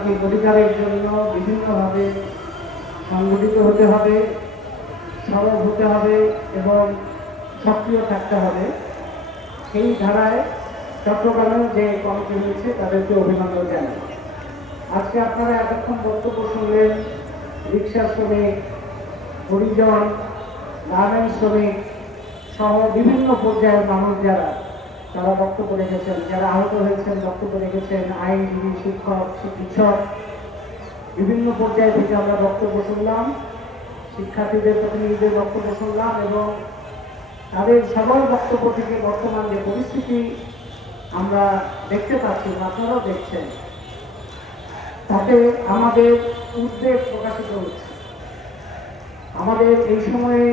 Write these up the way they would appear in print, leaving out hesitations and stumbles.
গণতান্ত্রিক অধিকারের জন্য বিভিন্নভাবে সংগঠিত হতে হবে, সরব হতে হবে এবং সক্রিয় থাকতে হবে। সেই ধারায় চট্টগ্রামের যে কমিটি হয়েছে তাদেরকে অভিনন্দন জানাই। আজকে আপনারা এতক্ষণ বক্তব্য শুনলেন রিক্সা শ্রমিক, পরিজন, গার্মেন্টস শ্রমিক সহ বিভিন্ন পর্যায়ের মানুষ যারা তারা বক্তব্য রেখেছেন, যারা আহত হয়েছেন বক্তব্য রেখেছেন, আইনজীবী, শিক্ষক, চিকিৎসক, বিভিন্ন পর্যায় থেকে আমরা বক্তব্য শুনলাম, শিক্ষার্থীদের প্রতিনিধিদের বক্তব্য শুনলাম এবং তাদের সবার বক্তব্য থেকে বর্তমান যে পরিস্থিতি আমরা দেখতে পাচ্ছি, আপনারাও দেখছেন, তাতে আমাদের উদ্বেগ প্রকাশিত হচ্ছে। আমাদের এই সময়ে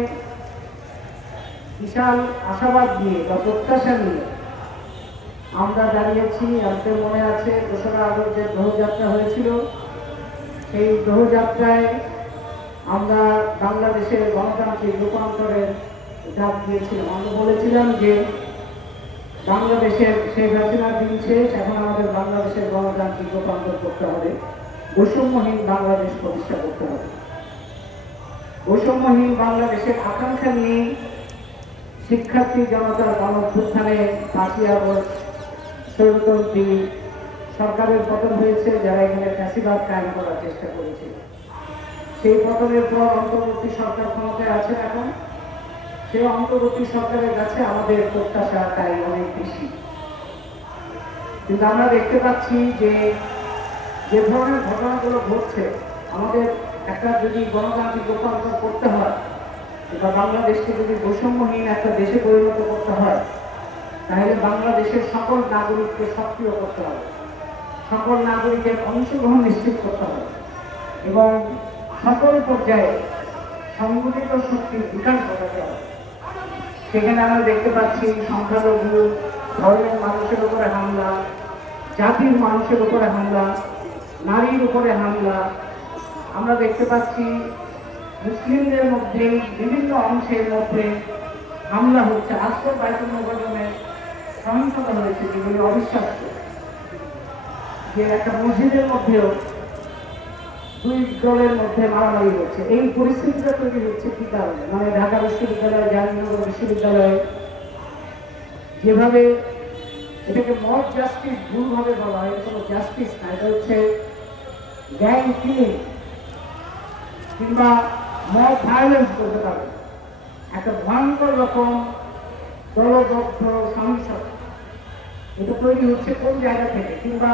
বিশাল আশাবাদ নিয়ে বা প্রত্যাশা নিয়ে আমরা দাঁড়িয়েছি। আমাদের মনে আছে ২রা আগস্ট যে দোহযাত্রা হয়েছিল, সেই দোহযাত্রায় আমরা বাংলাদেশের গণতান্ত্রিক রূপান্তরের ডাক দিয়েছিলাম। আমরা বলেছিলাম যে বাংলাদেশের শেখ হাসিনার দিন শেষ, এখন আমাদের বাংলাদেশের গণতান্ত্রিক রূপান্তর করতে হবে, বৈষম্যহীন বাংলাদেশ প্রতিষ্ঠা করতে হবে। বৈষম্যহীন বাংলাদেশের আকাঙ্ক্ষা নিয়ে শিক্ষার্থী জনতার গণঅভ্যুত্থানে ৫ই আগস্ট স্বৈরতন্ত্রী সরকারের পতন হয়েছে, যারা এখানে ফ্যাসিবাদ কায়েম করার চেষ্টা করেছিল। সেই পতনের পর অন্তর্বর্তী সরকার ক্ষমতায় আছে এখন। সেই অন্তর্বর্তী সরকারের কাছে আমাদের প্রত্যাশা তাই অনেক বেশি। কিন্তু আমরা দেখতে পাচ্ছি যে যে ধরনের ঘটনাগুলো ঘটছে, আমাদের একটা যদি গণতান্ত্রিক রূপান্তর করতে হয় বা বাংলাদেশকে যদি বৈষম্যহীন একটা দেশে পরিণত করতে হয়, তাহলে বাংলাদেশের সকল নাগরিককে সক্রিয় করতে হবে, সকল নাগরিকের অংশগ্রহণ নিশ্চিত করতে হবে এবং সকল পর্যায়ে সংগঠিত শক্তির বিকাশ ঘটাতে হবে। সেখানে আমরা দেখতে পাচ্ছি সংখ্যালঘু ধর্মের মানুষের উপরে হামলা, জাতির মানুষের উপরে হামলা, নারীর উপরে হামলা। আমরা দেখতে পাচ্ছি মুসলিমদের মধ্যে বিভিন্ন অংশের মধ্যে হামলা হচ্ছে। আজকের বাইতুল মোকাররমে সহিংসতা হয়েছে, যেগুলি অবিশ্বাস্য। যে একটা মসজিদের মধ্যেও 2 দলের মধ্যে মারামারি হচ্ছে। এই পরিস্থিতিটা তৈরি হচ্ছে কি কারণে? মানে ঢাকা বিশ্ববিদ্যালয়, জাহাঙ্গীরনগর বিশ্ববিদ্যালয় যেভাবে এটাকে মব জাস্টিস ভুলভাবে বলা হয়, এটা কোনো জাস্টিস না, এটা হচ্ছে গ্যাং কিলিং কিংবা মব ভায়োলেন্স করতে পারে। একটা ভয়ঙ্কর রকম দলবদ্ধ সহিংসতা এটা তৈরি হচ্ছে কোন জায়গা থেকে? কিংবা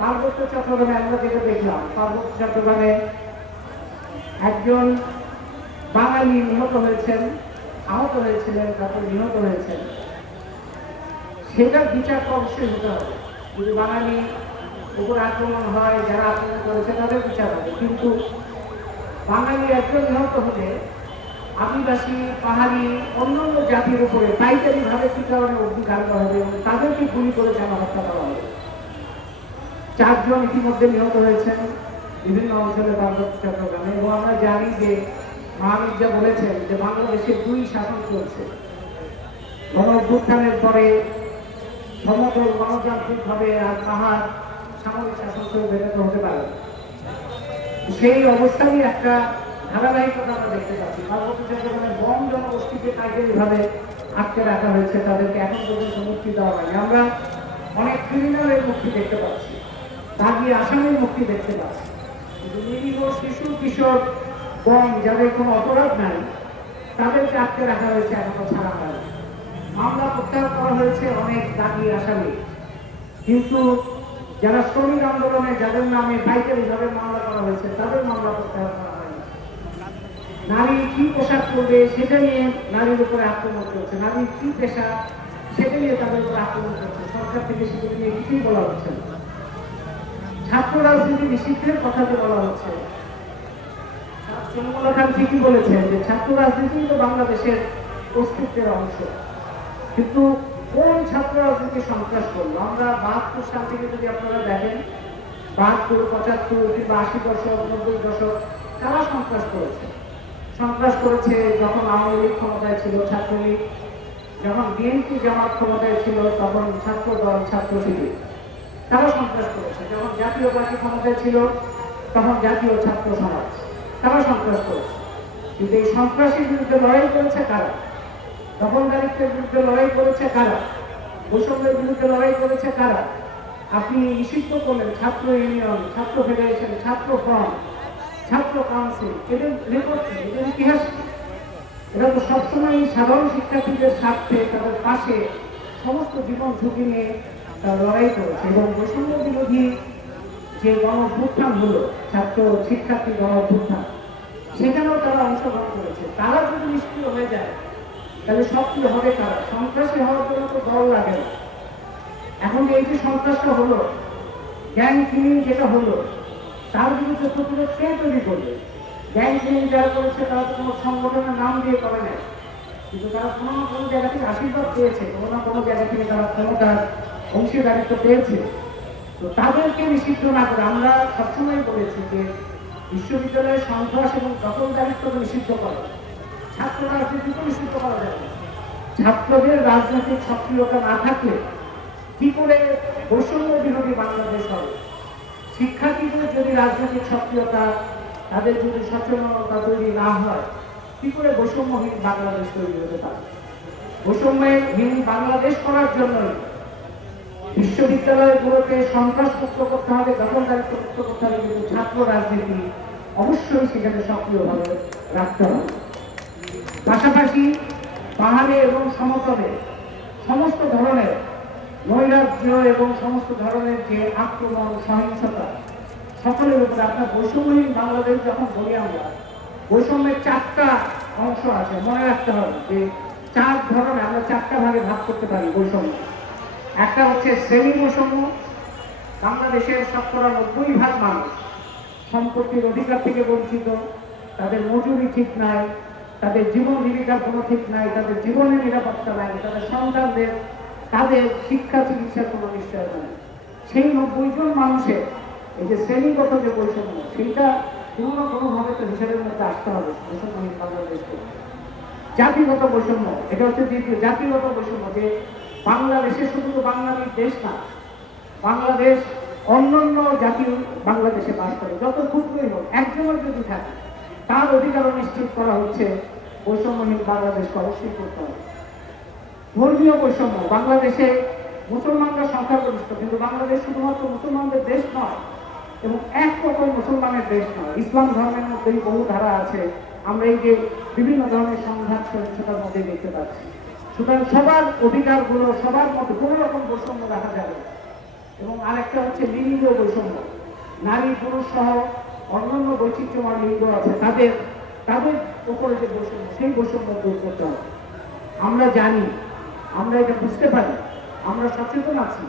পার্বত্য চট্টগ্রামে আমরা যেটা দেখলাম, পার্বত্য চট্টগ্রামে একজন বাঙালি নিহত হয়েছেন, আহত হয়েছিলেন, তারপর নিহত হয়েছেন। সেটার বিচার অবশ্যই হতে হবে। যদি বাঙালি উপর আক্রমণ হয়, যারা আক্রমণ করেছে তাদের বিচার হবে, কিন্তু বাঙালি একজন নিহত হলে আদিবাসী, পাহাড়ি, অন্যান্য জাতির উপরে পাইকারিভাবে কি কারণে অগ্নিকাণ্ড হবে এবং তাদেরকে গুলি করে হত্যা করা হবে। 4 জন ইতিমধ্যে নিহত হয়েছেন বিভিন্ন অঞ্চলে পার্বত্য চট্টগ্রামে। এবং আমরা জানি যে মহামির্জা বলেছেন যে বাংলাদেশে 2 শাসন চলছে। গণঅভ্যুত্থানের পরে সমতল গণতান্ত্রিকভাবে আর পাহাড় সামরিক শাসন চলবে, এটা তো হতে পারে। সেই অবস্থারই একটা ধারাবাহিকতা আমরা দেখতে পাচ্ছি। পার্বত্য চট্টগ্রামের বন জনগোষ্ঠীকে পাইকারিভাবে আটকে রাখা হয়েছে, তাদেরকে এখন পর্যন্ত মুক্তি দেওয়া হয়নি। আমরা অনেক ক্রিমিনালের মুক্তি দেখতে পাচ্ছি, দাগি আসামির মুক্তি দেখতে পাচ্ছি, কিন্তু নিরীহ শিশু, কিশোর, বন যাদের কোনো অপরাধ নাই তাদেরকে আটকে রাখা হয়েছে, এখনো ছাড়া হয়নি। মামলা প্রত্যাহার করা হয়েছে অনেক দাগি আসামি, কিন্তু যারা শ্রমিক আন্দোলনে যাদের নামে পাইকারিভাবে মামলা করা হয়েছে তাদের মামলা প্রত্যাহার করা হয়নি। নারী কি পোশাক করবে সেটা নিয়ে নারীর উপরে আক্রমণ করছে, নারীর কি পেশা সেটা নিয়ে তাদের উপরে আক্রমণ করছে। সরকার থেকে সেগুলো নিয়ে কিছুই বলা হচ্ছে না। ছাত্র রাজনীতি নিষিদ্ধের কথা যে বলা হচ্ছে, শরীফুল্লাহ খান ঠিকই বলেছেন যে ছাত্র রাজনীতি তো বাংলাদেশের অস্তিত্বের অংশ, কিন্তু কোন ছাত্র রাজনীতি সন্ত্রাস করলো? আমরা 72 সাল থেকে যদি আপনারা দেখেন, 72, 75 কিংবা 80 দশক, 90 দশক কারা সন্ত্রাস করেছে? সন্ত্রাস করেছে যখন আওয়ামী লীগ ক্ষমতায় ছিল, ছাত্রলীগ, যখন বিএনপি জামাত ক্ষমতায় ছিল তখন ছাত্র দল, ছাত্র শিবির। তারা সন্ত্রাস করেছে। যখন জাতীয় পার্টি ক্ষমতায় ছিল তখন জাতীয় ছাত্র সমাজ তারা সন্ত্রাস করেছে। কিন্তু এই সন্ত্রাসের বিরুদ্ধে লড়াই করেছে কারা? দখলদারিত্বের বিরুদ্ধে লড়াই করেছে কারা? বৈষম্যের বিরুদ্ধে লড়াই করেছে কারা? আপনি নিষিদ্ধ করলেন ছাত্র ইউনিয়ন, ছাত্র ফেডারেশন, ছাত্র ফ্রন্ট, ছাত্র কাউন্সিল, এদের রেকর্ড কি, এদের ইতিহাস কি? এরা তো সবসময় সাধারণ শিক্ষার্থীদের স্বার্থে তাদের পাশে সমস্ত জীবন ঝুঁকি নিয়ে তারা লড়াই করেছে। এবং বৈষম্য বিরোধী যে গণ অভ্যুত্থান হলো, ছাত্র শিক্ষার্থী গণ অভ্যুত্থান, সেখানেও তারা অংশগ্রহণ করেছে। তারা যদি নিষ্ক্রিয় হয়ে যায় তাহলে সক্রিয় হবে কারা? সন্ত্রাসী হওয়ার জন্য তো দল লাগে না। এখন এই যে সন্ত্রাসটা হলো, গ্যাং কিলিং যেটা হলো, তার বিরুদ্ধে প্রতিরোধ কে তৈরি করবে? গ্যাং কিলিং যারা করেছে তারা তো কোনো সংগঠনের নাম দিয়ে করে নেয়, কিন্তু তারা কোনো না কোনো জায়গা থেকে আশীর্বাদ পেয়েছে, কোনো না কোনো জায়গা থেকে তারা ক্ষমতার অংশীদারিত্ব পেয়েছে। তো তাদেরকে নিষিদ্ধ না করে আমরা সবসময় বলেছি যে বিশ্ববিদ্যালয়ের সন্ত্রাস এবং দখলদারিত্বকে নিষিদ্ধ করা, ছাত্র রাজনীতিকে নিষিদ্ধ করা যাবে না। ছাত্রদের রাজনৈতিক সক্রিয়তা না থাকলে কি করে বৈষম্য বিরোধী বাংলাদেশ হবে? শিক্ষার্থীদের যদি রাজনৈতিক সক্রিয়তা, তাদের যদি সচেতনতা তৈরি না হয়, কি করে বৈষম্যহীন বাংলাদেশ তৈরি হতে পারে? বৈষম্যহীন বাংলাদেশ করার জন্য বিশ্ববিদ্যালয়গুলোকে সন্ত্রাস মুক্ত করতে হবে, দখলদারিত্ব মুক্ত করতে হবে, কিন্তু ছাত্র রাজনীতি অবশ্যই সেখানে সক্রিয়ভাবে রাখতে হবে। পাশাপাশি পাহাড়ে এবং সমতলে সমস্ত ধরনের নৈরাজ্য এবং সমস্ত ধরনের যে আক্রমণ, সহিংসতা, সকলের উপরে আপনার বৈষম্যহীন বাংলাদেশ যখন বলি আমরা, বৈষম্যের 4টা অংশ আছে, মনে রাখতে হবে যে 4 ধরনের আমরা 4টা ভাগে ভাগ করতে পারি বৈষম্য। একটা হচ্ছে শ্রেণী বৈষম্য। বাংলাদেশের 90% মানুষ সম্পত্তির অধিকার থেকে বঞ্চিত, তাদের মজুরি ঠিক নাই, তাদের জীবন জীবিকার কোনো ঠিক নাই, তাদের জীবনের নিরাপত্তা নাই, তাদের সন্তানদের তাদের শিক্ষা চিকিৎসার কোনো নিশ্চয়তা নেই। সেই 90 জন মানুষের এই যে শ্রেণীগত যে বৈষম্য, সেইটা কোনো না কোনোভাবে তো হিসাবের মধ্যে আসতে হবে বৈষম্যহীন বাংলাদেশকে। জাতিগত বৈষম্য, এটা হচ্ছে দ্বিতীয় জাতিগত বৈষম্য, যে বাংলাদেশে শুধু তো বাঙালির দেশ না, বাংলাদেশ অন্যান্য জাতি বাংলাদেশে বাস করে, যত ক্ষুদ্রই হোক, একজনের যদি থাকে তার অধিকারও নিশ্চিত করা হচ্ছে বৈষম্যহীন বাংলাদেশকে অবশ্যই করতে হবে। ধর্মীয় বৈষম্য, বাংলাদেশে মুসলমানরা সংখ্যাগরিষ্ঠ, কিন্তু বাংলাদেশ শুধুমাত্র মুসলমানদের দেশ নয় এবং এক রকম মুসলমানের দেশ নয়। ইসলাম ধর্মের মধ্যেই বহু ধারা আছে, আমরা এই যে বিভিন্ন ধরনের সংঘাত সহিংসতার মধ্যে দেখতে পাচ্ছি। সুতরাং সবার অধিকারগুলো সবার মধ্যে কোনো রকম বৈষম্য দেখা যাবে। এবং আরেকটা হচ্ছে লিঙ্গ বৈষম্য, নারী পুরুষ সহ অন্যান্য বৈচিত্র্যময় লিঙ্গ আছে, তাদের তাদের উপরে যে বৈষম্য, সেই বৈষম্য দূর করতে হবে। আমরা জানি, আমরা এটা বুঝতে পারি, আমরা সচেতন আছি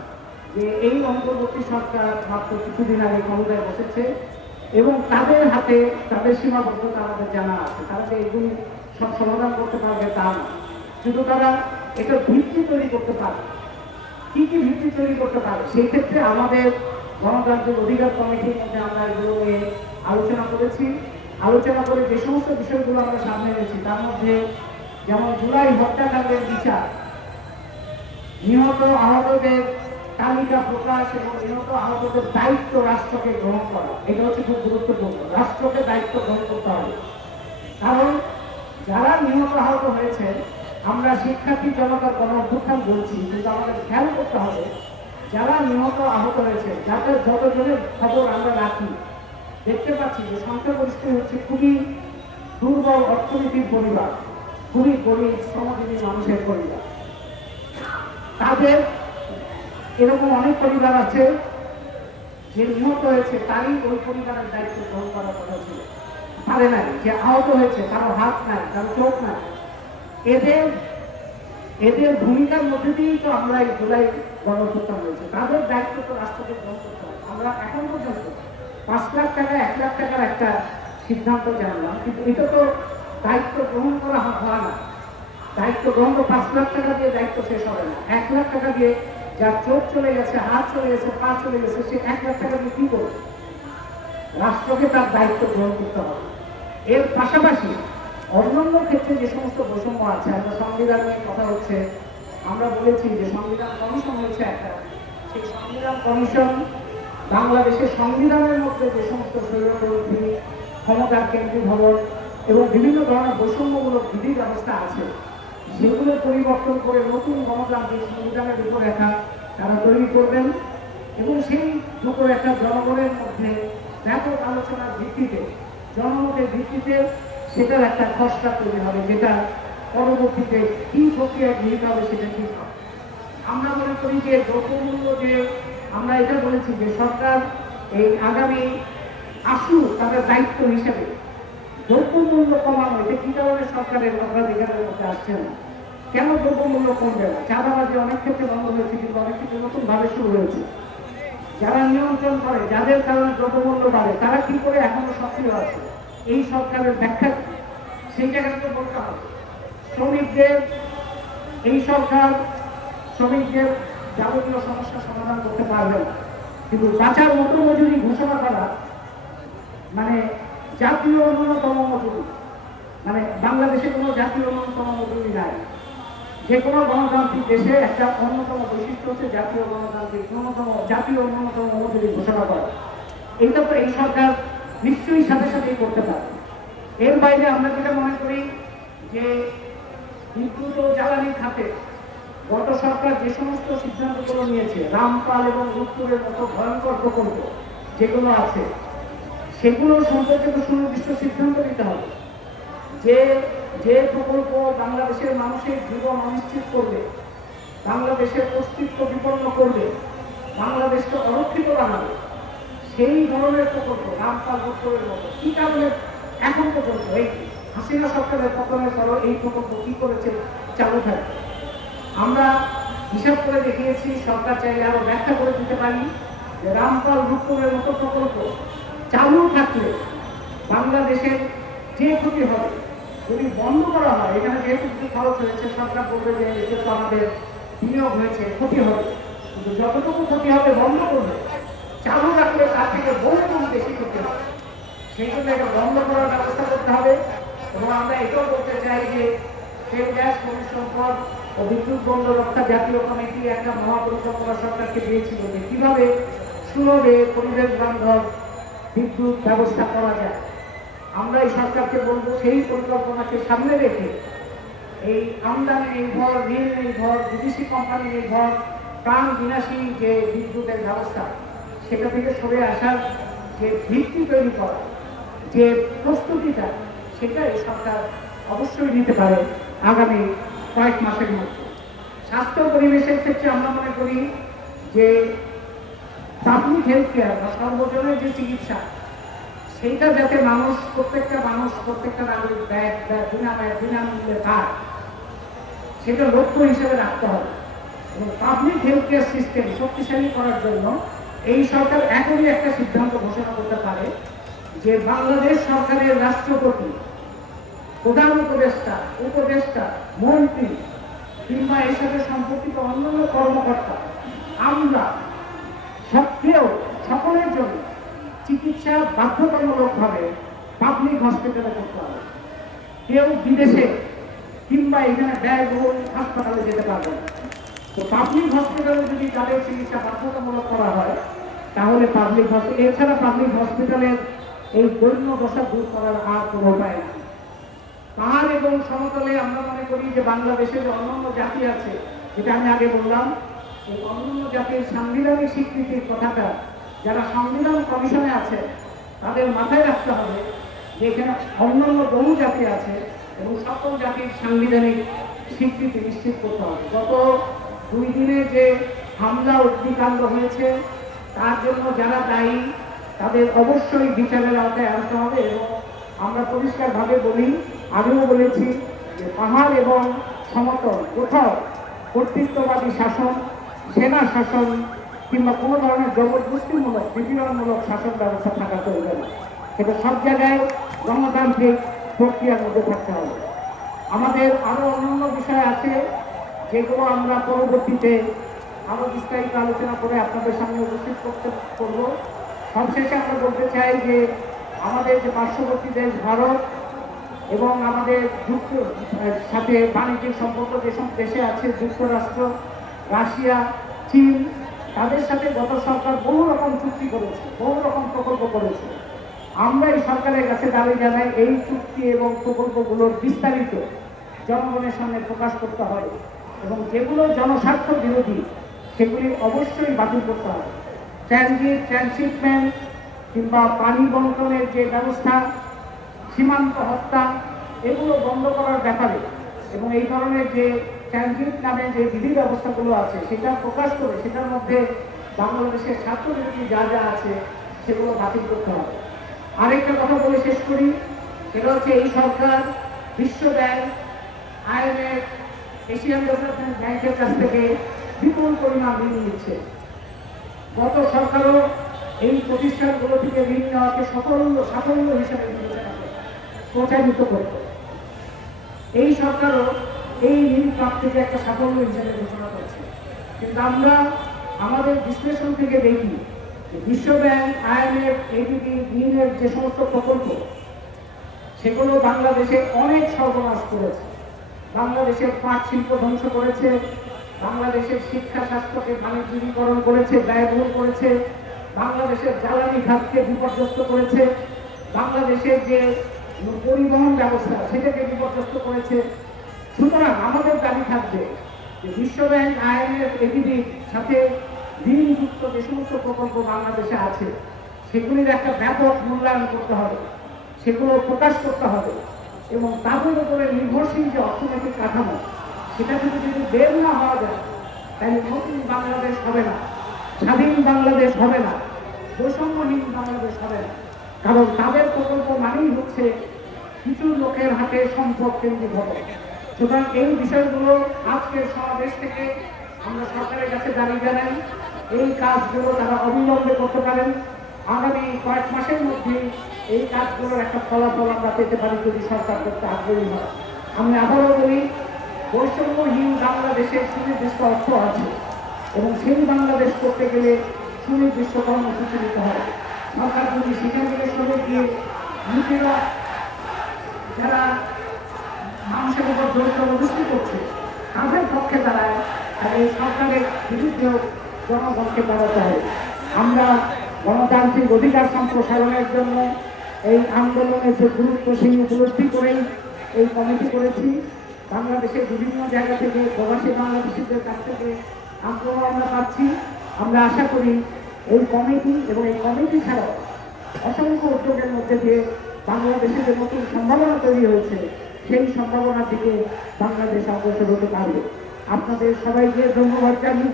যে এই অন্তর্বর্তী সরকার মাত্র কিছুদিন আগে ক্ষমতায় বসেছে এবং তাদের হাতে তাদের সীমাবদ্ধতা আমাদের জানা আছে। তারা যে এগুলি সব সমাধান করতে পারবে তা না, শুধু তারা এটা ভিত্তি তৈরি করতে পারে। কি কি ভিত্তি তৈরি করতে পারে? সেই ক্ষেত্রে আমাদের গণতান্ত্রিক অধিকার কমিটির মধ্যে আমরা এগুলো নিয়ে আলোচনা করেছি। আলোচনা করে যে সমস্ত বিষয়গুলো আমরা সামনে এনেছি, তার মধ্যে যেমন জুলাই হত্যাকাণ্ডের বিচার, নিহত আহতদের তালিকা প্রকাশ এবং নিহত আহতদের দায়িত্ব রাষ্ট্রকে গ্রহণ করা, এটা হচ্ছে খুব গুরুত্বপূর্ণ। রাষ্ট্রকে দায়িত্ব গ্রহণ করতে হবে, কারণ যারা নিহত আহত হয়েছে, আমরা শিক্ষার্থী জনতার গণ অভ্যুত্থান বলছি, কিন্তু আমাদের খেয়াল করতে হবে যারা নিহত আহত হয়েছে, যাদের যতজনের খবর আমরা রাখি, দেখতে পাচ্ছি যে সংখ্যাগরিষ্ঠ হচ্ছে খুবই দুর্বল অর্থনীতির পরিবার, খুবই গরিব শ্রমজীবী মানুষের পরিবার। তাদের এরকম অনেক পরিবার আছে যে নিহত হয়েছে, তারই ওই পরিবারের দায়িত্ব গ্রহণ করার কথা ছিল, পারে নাই। যে আহত হয়েছে কারো হাত নাই, কারো চোখ নাই, এদের এদের ভূমিকার মধ্যে দিয়েই তো আমরা এই জুলাই গণঅভ্যুত্থান হয়েছে। তাদের দায়িত্ব তো রাষ্ট্রকে গ্রহণ করতে হবে। আমরা এখন পর্যন্ত 5 লাখ টাকা 1 লাখ টাকার একটা সিদ্ধান্ত জানলাম, কিন্তু এটা তো দায়িত্ব গ্রহণ করা হয় না। দায়িত্ব গ্রহণ তো 5 লাখ টাকা দিয়ে দায়িত্ব শেষ হবে না। 1 লাখ টাকা দিয়ে যার চোখ চলে গেছে, হাত চলে গেছে, পা চলে গেছে, সে 1 লাখ টাকা দিয়ে কি করবে? রাষ্ট্রকে তার দায়িত্ব গ্রহণ করতে হবে। এর পাশাপাশি অন্যান্য ক্ষেত্রে যে সমস্ত বৈষম্য আছে, আমরা সংবিধান নিয়ে কথা হচ্ছে, আমরা বলেছি যে সংবিধান কমিশন হয়েছে একটা, সেই সংবিধান কমিশন বাংলাদেশের সংবিধানের মধ্যে যে সমস্ত স্বৈরতন্ত্রী ক্ষমতার কেন্দ্রীভবন এবং বিভিন্ন ধরনের বৈষম্যমূলক বিধি ব্যবস্থা আছে সেগুলো পরিবর্তন করে নতুন গণতান্ত্রিক সংবিধানের রূপরেখা তারা তৈরি করবেন এবং সেই রূপরেখা জনগণের মধ্যে ব্যাপক আলোচনার ভিত্তিতে জনমতের ভিত্তিতে সেটার একটা খসড়া তৈরি হবে, যেটা পরবর্তীতে কি প্রক্রিয়া গৃহীত হবে সেটা ঠিক হবে। আমরা মনে করি যে দ্রব্যমূল্য যে আমরা এটা বলেছি যে সরকার এই আগামী তাদের দায়িত্ব হিসেবে দ্রব্যমূল্য কমানো, এটা কি কারণে সরকারের অগ্রাধিকারের মধ্যে আসছে না? কেন দ্রব্যমূল্য কমবে না? চাঁদাবাজি অনেক ক্ষেত্রে বন্ধ হয়েছে, কিন্তু অনেক ক্ষেত্রে নতুন ভাবে শুরু হয়েছে। যারা নিয়ন্ত্রণ করে, যাদের কারণে দ্রব্যমূল্য বাড়ে, তারা কি করে এখনো সক্রিয় আছে? এই সরকারের ব্যাখ্যা সেই জায়গাটা বলতে হবে। শ্রমিকদের এই সরকার শ্রমিকদের যাবতীয় সমস্যার সমাধান করতে পারবে না, কিন্তু বাঁচার মতো মজুরি ঘোষণা করা মানে জাতীয় ন্যূনতম মজুরি, মানে বাংলাদেশে কোনো জাতীয় ন্যূনতম মজুরি নাই। যে কোনো গণতান্ত্রিক দেশে একটা অন্যতম বৈশিষ্ট্য হচ্ছে জাতীয় ন্যূনতম মজুরি ঘোষণা করা। এইটা তো এই সরকার নিশ্চয়ই সাথে সাথেই করতে পারে। এর বাইরে আমরা যেটা মনে করি যে বিদ্যুৎ ও জ্বালানি খাতে গত সরকার যে সমস্ত সিদ্ধান্তগুলো নিয়েছে, রামপাল এবং রূপপুরের মতো ভয়ঙ্কর প্রকল্প যেগুলো আছে, সেগুলো সম্পর্কে তো সুনির্দিষ্ট সিদ্ধান্ত নিতে হবে। যে যে প্রকল্প বাংলাদেশের মানুষের জীবন অনিশ্চিত করবে, বাংলাদেশের অস্তিত্ব বিপন্ন করবে, বাংলাদেশকে অরক্ষিত বানাবে, সেই ধরনের প্রকল্প রামপাল রূপপুরের মতো কি কারণে এখন পর্যন্ত এই হাসিনা সরকারের পতনের পর এই প্রকল্প কি করেছে চালু থাকে? আমরা হিসাব করে দেখিয়েছি, সরকার চাইলে আরো ব্যাখ্যা করে দিতে পারি যে রামপাল রূপপুরের মতো প্রকল্প চালু থাকলে বাংলাদেশের যে ক্ষতি হবে, যদি বন্ধ করা হয়, এখানে যেহেতু কিছু খরচ হয়েছে, সরকার বলবে যে এটা তো আমাদের বিনিয়োগ হয়েছে, ক্ষতি হবে, কিন্তু যতটুকু ক্ষতি হবে বন্ধ করবে, চালু রাখলে তার থেকে বহুগুণ বেশি ক্ষতি হবে। সেই জন্য এটা বন্ধ করার ব্যবস্থা করতে হবে। এবং আমরা এটাও বলতে চাই যে তেল গ্যাস খনিজ সম্পদ ও বিদ্যুৎ বন্ধ রক্ষা জাতীয় কমিটি একটা মহাপরিকল্পনা সরকারকে দিয়েছিল যে কিভাবে সুলভে পরিবেশ বান্ধব বিদ্যুৎ ব্যবস্থা করা যায়। আমরা এই সরকারকে বলবো সেই পরিকল্পনাকে সামনে রেখে এই আমদানি নির্ভর, ঋণ নির্ভর, বিদেশি কোম্পানি নির্ভর প্রাণ বিনাশী যে বিদ্যুতের ব্যবস্থা, সেটা থেকে সরে আসার যে ভিত্তি তৈরি করা, যে প্রস্তুতিটা, সেটা এই সরকার অবশ্যই নিতে পারে আগামী কয়েক মাসের মধ্যে। স্বাস্থ্য পরিবেশের ক্ষেত্রে আমরা মনে করি যে পাবলিক হেলথ কেয়ার বা সর্বজনের যে চিকিৎসা, সেইটা যাতে প্রত্যেকটা নাগরিক বিনামূল্যে পায়, সেটা লক্ষ্য হিসেবে রাখতে হবে। এবং পাবলিক হেলথ কেয়ার সিস্টেম শক্তিশালী করার জন্য এই সরকার এখনই একটা সিদ্ধান্ত ঘোষণা করতে পারে যে বাংলাদেশ সরকারের রাষ্ট্রপতি, প্রধান উপদেষ্টা, মন্ত্রী কিংবা এর সাথে সম্পর্কিত অন্যান্য কর্মকর্তা, আমরা সকলের জন্য চিকিৎসা বাধ্যতামূলকভাবে পাবলিক হসপিটালে করতে হবে। কেউ বিদেশে কিংবা এখানে ব্যয়বহুল হাসপাতালে যেতে পারবে না। তো পাবলিক হসপিটালে যদি তাদের চিকিৎসা বাধ্যতামূলক করা হয়, তাহলে এছাড়া পাবলিক হসপিটালের এই দৈন্য দশা দূর করার আর কোনো উপায় নেই। পাহাড় এবং সমতলে আমরা মনে করি যে বাংলাদেশে যে অন্যান্য জাতি আছে, যেটা আমি আগে বললাম, এই অন্যান্য জাতির সাংবিধানিক স্বীকৃতির কথাটা যারা সংবিধান কমিশনে আছে তাদের মাথায় রাখতে হবে যে এখানে অন্যান্য বহু জাতি আছে এবং সকল জাতির সাংবিধানিক স্বীকৃতি নিশ্চিত করতে হবে। গত 2 দিনে যে হামলা অগ্নিকাণ্ড হয়েছে, তার জন্য যারা দায়ী তাদের অবশ্যই বিচারের আওতায় আনতে হবে। এবং আমরা পরিষ্কারভাবে বলি, আগেও বলেছি যে পাহাড় এবং সমতল কোথাও কর্তৃত্ববাদী শাসন, সেনা শাসন কিংবা কোনো ধরনের জবরদস্তিমূলক নিপীড়নমূলক শাসন ব্যবস্থা থাকা চলবে না। সেটা সব জায়গায় গণতান্ত্রিক প্রক্রিয়ার মধ্যে থাকতে হবে। আমাদের আরো অন্যান্য বিষয় আছে যেগুলো আমরা পরবর্তীতে আরো বিস্তারিত আলোচনা করে আপনাদের সামনে উপস্থিত করব। সবশেষে আমরা বলতে চাই যে আমাদের যে পার্শ্ববর্তী দেশ ভারত এবং আমাদের সাথে বাণিজ্যিক সম্পর্ক যেসব দেশে আছে, যুক্তরাষ্ট্র, রাশিয়া, চীন, তাদের সাথে গত সরকার বহু রকম চুক্তি করেছে, বহু রকম প্রকল্প করেছে। আমরা এই সরকারের কাছে দাবি জানাই এই চুক্তি এবং প্রকল্পগুলোর বিস্তারিত জনগণের সামনে প্রকাশ করতে হয় এবং যেগুলো জনস্বার্থ বিরোধী সেগুলি অবশ্যই বাতিল করতে হবে। ট্রান্সশিপমেন্ট কিংবা পানি বন্টনের যে ব্যবস্থা, সীমান্ত হত্যা, এগুলো বন্ধ করার ব্যাপারে এবং এই ধরনের যে ট্রানজিট নামে যে বিধি ব্যবস্থাগুলো আছে সেটা প্রকাশ করে সেটার মধ্যে বাংলাদেশের স্বার্থবিরোধী যা যা আছে সেগুলো বাতিল করতে হবে। আরেকটা কথা বলে শেষ করি, সেটা হচ্ছে এই সরকার বিশ্ব ব্যাংক, IMF, এশিয়ান ডেভেলপমেন্ট ব্যাংকের কাছ থেকে বিপুল পরিমাণ ঋণ নিচ্ছে। গত সরকারও এই প্রতিষ্ঠানগুলো থেকে ঋণ নেওয়াকে সাফল্য হিসেবে প্রচারিত করত। এই সরকারও এই ঋণ প্রাপ্তিকে একটা সাফল্য হিসেবে ঘোষণা করছে। কিন্তু আমরা আমাদের বিশ্লেষণ থেকে দেখি বিশ্ব ব্যাংক, IMF, ADB ঋণের যে সমস্ত প্রকল্প সেগুলো বাংলাদেশে অনেক সর্বনাশ করেছে। বাংলাদেশের পাট শিল্প ধ্বংস করেছে, বাংলাদেশের শিক্ষা স্বাস্থ্যকে বাণিজ্যিকীকরণ করেছে, ব্যয়বহুল করেছে, বাংলাদেশের জ্বালানি খাতকে বিপর্যস্ত করেছে, বাংলাদেশের যে পরিবহন ব্যবস্থা সেটাকে বিপর্যস্ত করেছে। সুতরাং আমাদের দাবি থাকবে যে বিশ্ব ব্যাংক, IMF, ADBর সাথে ঋণযুক্ত যে সমস্ত প্রকল্প বাংলাদেশে আছে সেগুলির একটা ব্যাপক মূল্যায়ন করতে হবে, সেগুলো প্রকাশ করতে হবে এবং তাদের উপরে নির্ভরশীল যে অর্থনৈতিক কাঠামো সেটা থেকে যদি বের না হওয়া যায় তাহলে নতুন বাংলাদেশ হবে না, স্বাধীন বাংলাদেশ হবে না, বৈষম্যহীন বাংলাদেশ হবে না। কারণ তাদের প্রকল্প মানেই হচ্ছে কিছু লোকের হাতে সম্পদ কেন্দ্রিক হবে। সুতরাং এই বিষয়গুলো আজকের সমাবেশ থেকে আমরা সরকারের কাছে দাবি জানাই এই কাজগুলো তারা অবিলম্বে করতে পারেন। আগামী কয়েক মাসের মধ্যে এই কাজগুলোর একটা ফলাফল আমরা পেতে পারি যদি সরকার করতে আগ্রহী হয়। আমি আবারও বলি, বৈষম্যহীন বাংলাদেশের সুনির্দিষ্ট অর্থ আছে এবং সেই বাংলাদেশ করতে গেলে সুনির্দিষ্ট কর্মসূচি নিতে হয়। সরকার যদি সেখানে সরে গিয়ে নিজেরা যারা মানুষের উপর জোর জবরদস্তি করছে তাদের পক্ষে দাঁড়ায়, আর এই সরকারের বিরুদ্ধেও জনগণকে দাঁড়াতে হবে। আমরা গণতান্ত্রিক অধিকার সম্প্রসারণের জন্য এই আন্দোলনের যে গুরুত্ব সেই উপলব্ধি করেই এই কমিটি করেছি। বাংলাদেশের বিভিন্ন জায়গা থেকে প্রবাসী বাংলাদেশিদের কাছ থেকে আগ্রহ আমরা পাচ্ছি। আমরা আশা করি এই কমিটি এবং এই কমিটি ছাড়াও অসংখ্য উদ্যোগের মধ্যে দিয়ে বাংলাদেশে যে নতুন সম্ভাবনা তৈরি হয়েছে সেই সম্ভাবনার দিকে বাংলাদেশ অগ্রসর হতে পারবে। আপনাদের সবাইকে ধন্যবাদ জানিয়ে